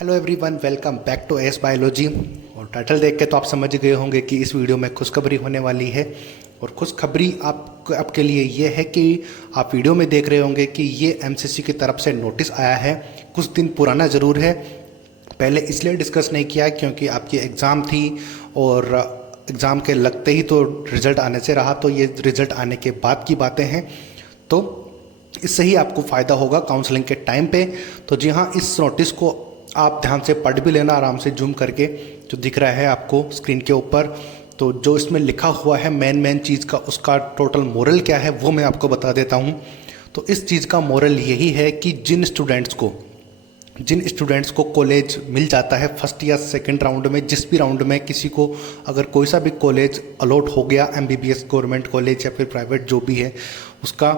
Hello everyone, welcome back to S biology. और title देख के तो आप समझ गए होंगे कि इस वीडियो में खुशखबरी होने वाली है। और खुशखबरी आपके लिए ये है कि आप वीडियो में देख रहे होंगे कि ये एमसीसी की तरफ से नोटिस आया है। कुछ दिन पुराना ज़रूर है, पहले इसलिए डिस्कस नहीं किया क्योंकि आपकी एग्ज़ाम थी और एग्ज़ाम के लगते ही तो रिज़ल्ट आने से रहा, तो ये रिज़ल्ट आने के बाद की बातें हैं। तो इससे ही आपको फ़ायदा होगा काउंसलिंग के टाइम पे। तो जी हाँ, इस नोटिस को आप ध्यान से पढ़ भी लेना, आराम से जूम करके, जो दिख रहा है आपको स्क्रीन के ऊपर। तो जो इसमें लिखा हुआ है मेन चीज़ का, उसका टोटल मोरल क्या है वो मैं आपको बता देता हूँ। तो इस चीज़ का मोरल यही है कि जिन स्टूडेंट्स को कॉलेज मिल जाता है फर्स्ट या सेकंड राउंड में, जिस भी राउंड में किसी को अगर कोई सा भी कॉलेज अलॉट हो गया, एमबीबीएस गवर्नमेंट कॉलेज या फिर प्राइवेट जो भी है उसका,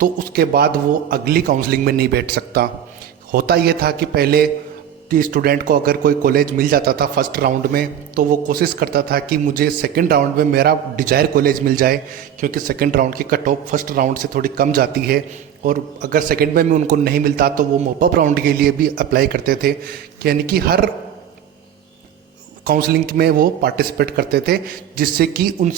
तो उसके बाद वो अगली काउंसलिंग में नहीं बैठ सकता। होता ये था कि पहले कि स्टूडेंट को अगर कोई कॉलेज मिल जाता था फर्स्ट राउंड में, तो वो कोशिश करता था कि मुझे सेकंड राउंड में मेरा डिजायर कॉलेज मिल जाए, क्योंकि सेकंड राउंड की कट ऑफ फर्स्ट राउंड से थोड़ी कम जाती है। और अगर सेकंड में भी उनको नहीं मिलता तो वो मॉपअप राउंड के लिए भी अप्लाई करते थे, यानी कि हर काउंसलिंग में वो पार्टिसिपेट करते थे, जिससे कि उन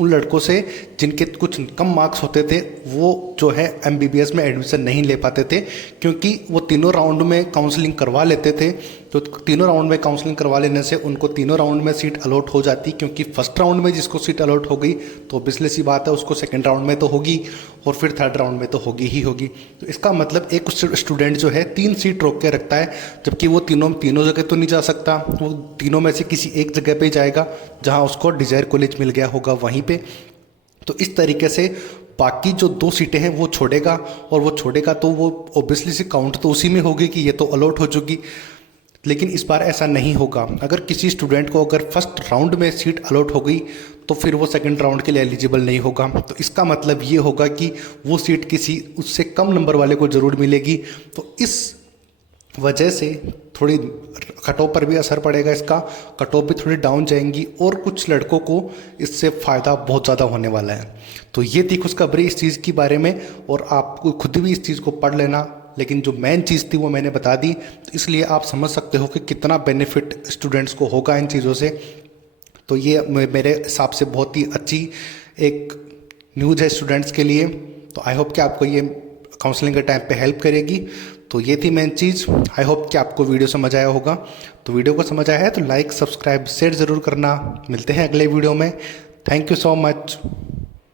लड़कों से जिनके कुछ कम मार्क्स होते थे वो जो है एमबीबीएस में एडमिशन नहीं ले पाते थे, क्योंकि वो तीनों राउंड में काउंसलिंग करवा लेते थे। तो तीनों राउंड में काउंसलिंग करवा लेने से उनको तीनों राउंड में सीट अलॉट हो जाती, क्योंकि फर्स्ट राउंड में जिसको सीट अलॉट हो गई तो ऑब्वियसली सी बात है उसको सेकेंड राउंड में तो होगी, और फिर थर्ड राउंड में तो होगी ही होगी। तो इसका मतलब एक स्टूडेंट जो है 3 सीट रोक के रखता है, जबकि वो तीनों जगह तो नहीं जा सकता, वो तीनों में से किसी एक जगह पे जाएगा जहाँ उसको डिजायर कॉलेज मिल गया होगा वहीं पे। तो इस तरीके से बाकी जो 2 सीटें हैं वो छोड़ेगा, और वो छोड़ेगा तो वो ऑब्वियसली से काउंट तो उसी में होगी कि ये तो अलॉट हो चुकी। लेकिन इस बार ऐसा नहीं होगा। अगर किसी स्टूडेंट को अगर फर्स्ट राउंड में सीट अलॉट हो गई तो फिर वो सेकंड राउंड के लिए एलिजिबल नहीं होगा। तो इसका मतलब ये होगा कि वो सीट किसी उससे कम नंबर वाले को ज़रूर मिलेगी। तो इस वजह से थोड़ी कट ऑफ पर भी असर पड़ेगा, इसका कट ऑफ भी थोड़ी डाउन जाएंगी, और कुछ लड़कों को इससे फ़ायदा बहुत ज़्यादा होने वाला है। तो ये थी खुशखबरी इस चीज़ के बारे में, और आप खुद भी इस चीज़ को पढ़ लेना। लेकिन जो मेन चीज़ थी वो मैंने बता दी, तो इसलिए आप समझ सकते हो कि कितना बेनिफिट स्टूडेंट्स को होगा इन चीज़ों से। तो ये मेरे हिसाब से बहुत ही अच्छी एक न्यूज़ है स्टूडेंट्स के लिए। तो आई होप कि आपको ये काउंसलिंग के टाइम पे हेल्प करेगी। तो ये थी मेन चीज़। आई होप कि आपको वीडियो समझ आया होगा। तो वीडियो को समझ आया है तो लाइक, सब्सक्राइब, शेयर ज़रूर करना। मिलते हैं अगले वीडियो में। Thank you so much.